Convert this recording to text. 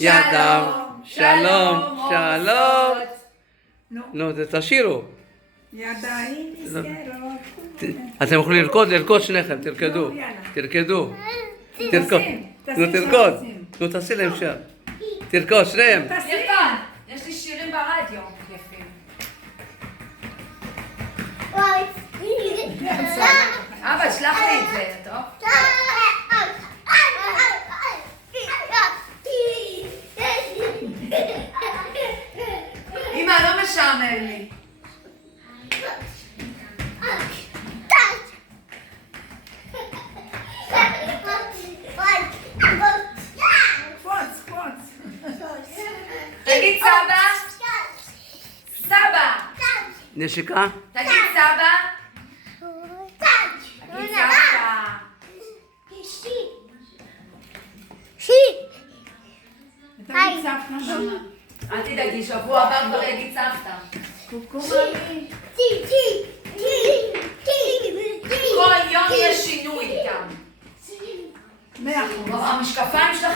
ידם. שלום, שלום. נו, תשאירו. ידיים נסגרות. אתם יכולים לרקוד שניכם, תרקדו. תרקדו. תרקוד. נו, תרקוד. נו, תעשי להם שם. תרקוד, שניהם. יפן, יש לי שירים ברדיו יפים. אבא, שלח לי את זה, טוב? אמא, לא משעמם לי. תגיד סבא. סבא. נשיקה? תגיד סבא. תגיד סבא. אל תדאגי, שבוע הבא כבר יגיד סבתא. כל יום יש שינוי איתם. 100%. המשקפיים שלך